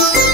Thank you.